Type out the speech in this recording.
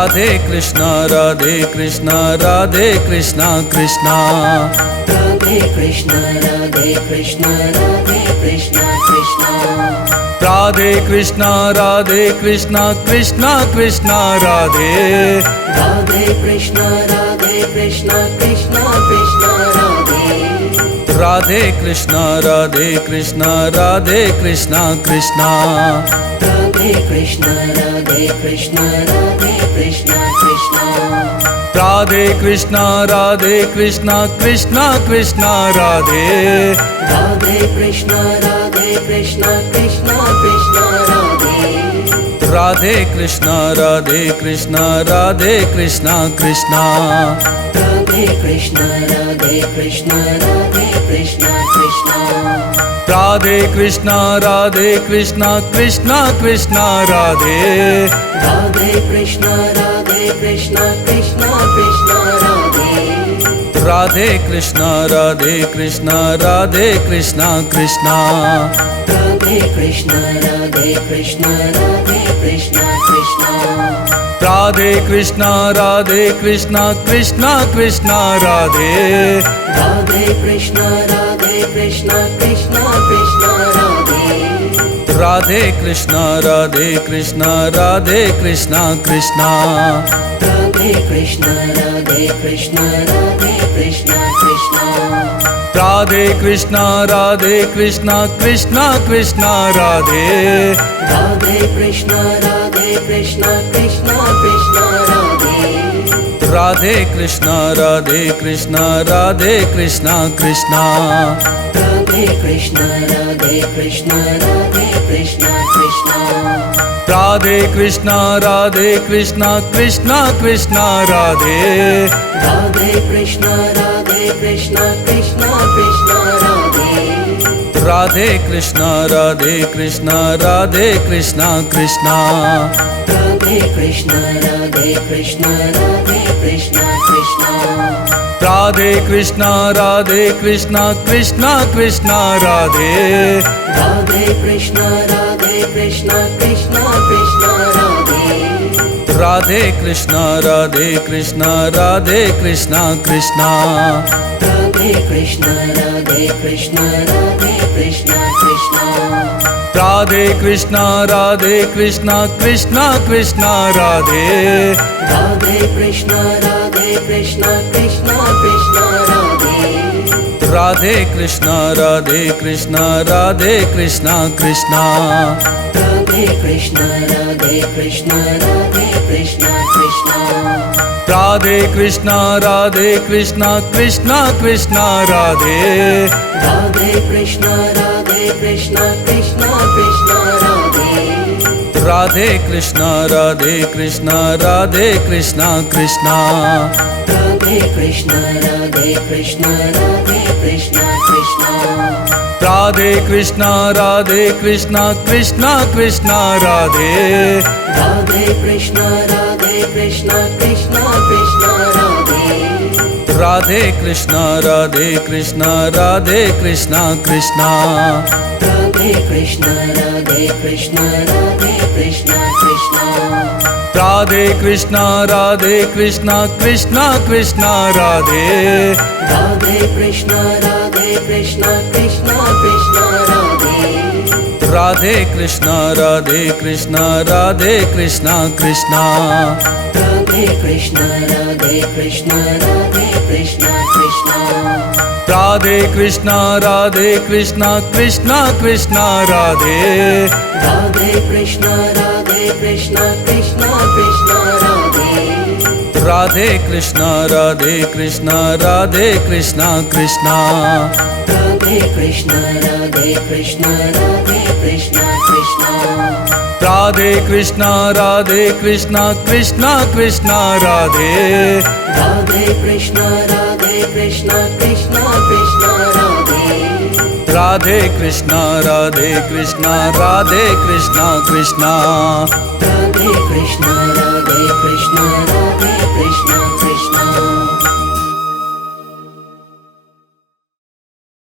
Radhe Krishna Radhe Krishna Radhe Krishna Krishna Radhe Krishna Radhe Krishna Radhe Krishna Krishna Radhe Krishna Radhe Krishna Krishna Krishna Radhe Radhe Krishna Radhe Krishna Krishna Krishna Radhe Radhe Krishna Radhe Krishna Radhe Krishna Krishna Radhe Krishna Radhe Krishna Radhe Krishna Krishna Radhe Krishna Radhe Krishna Krishna Krishna Radhe Radhe Krishna Radhe Krishna Krishna Krishna Radhe Radhe Krishna Radhe Krishna Radhe Krishna Krishna Radhe Krishna Radhe Krishna Radhe Krishna Krishna Radhe Krishna Radhe Krishna Krishna Krishna Radhe Radhe Krishna Radhe Krishna Krishna Krishna Radhe Radhe Krishna Radhe Krishna Radhe Krishna Krishna Radhe Krishna Radhe Krishna Radhe Krishna Krishna Radhe Krishna Radhe Krishna Krishna Krishna Radhe Radhe Krishna Radhe Krishna Krishna Krishna Radhe Radhe Krishna Radhe Krishna Radhe Krishna Krishna Radhe Krishna Radhe Krishna Radhe Krishna Krishna Radhe Krishna Radhe Krishna Krishna Krishna Radhe Radhe Krishna Radhe Krishna Krishna Krishna Radhe Radhe Krishna Radhe Krishna Radhe Krishna Krishna Radhe Krishna Radhe Krishna Radhe Krishna Krishna Radhe Krishna Radhe Krishna Krishna Krishna Radhe Radhe Krishna Radhe Krishna Krishna Krishna Radhe Radhe Krishna Radhe Krishna Radhe Krishna Krishna Radhe Krishna Radhe Krishna Radhe Krishna Krishna Radhe Krishna Radhe Krishna Krishna Krishna Radhe Radhe Krishna Radhe Krishna Krishna Krishna Radhe Radhe Krishna Radhe Krishna Radhe Krishna Krishna Radhe Krishna Radhe Krishna Radhe Krishna Krishna Radhe Krishna Radhe Krishna Krishna Krishna Radhe Radhe Krishna Radhe Krishna Krishna Krishna Radhe Radhe Krishna Radhe Krishna Radhe Krishna Krishna Radhe Krishna Radhe Krishna Radhe Krishna Krishna Radhe Krishna Radhe Krishna Krishna Krishna Radhe Radhe Krishna Radhe Krishna Krishna Krishna Radhe Radhe Krishna Radhe Krishna Radhe Krishna Krishna Radhe Krishna Radhe Krishna Radhe Krishna Krishna Radhe Krishna Radhe Krishna Krishna Krishna Radhe Radhe Krishna Radhe Krishna Krishna Krishna Radhe Radhe Krishna Radhe Krishna Radhe Krishna Krishna Radhe Krishna Radhe Krishna Radhe Krishna Krishna Radhe Krishna Radhe Krishna Krishna Krishna Radhe Radhe Krishna Radhe Krishna Krishna Krishna Radhe Radhe Krishna Radhe Krishna Radhe Krishna Krishna Radhe Krishna Radhe Krishna Radhe Krishna Krishna Radhe Krishna Radhe Krishna Krishna Krishna Radhe Radhe Krishna Radhe Krishna Krishna Krishna Radhe Radhe Krishna Radhe Krishna Radhe Krishna Krishna Radhe Krishna Radhe Krishna Radhe Krishna Krishna Radhe Krishna Radhe Krishna Krishna Krishna Radhe Radhe Krishna Radhe Krishna Krishna Krishna Radhe Radhe Krishna Radhe Krishna Radhe Krishna Krishna Radhe Krishna Radhe Krishna Radhe Krishna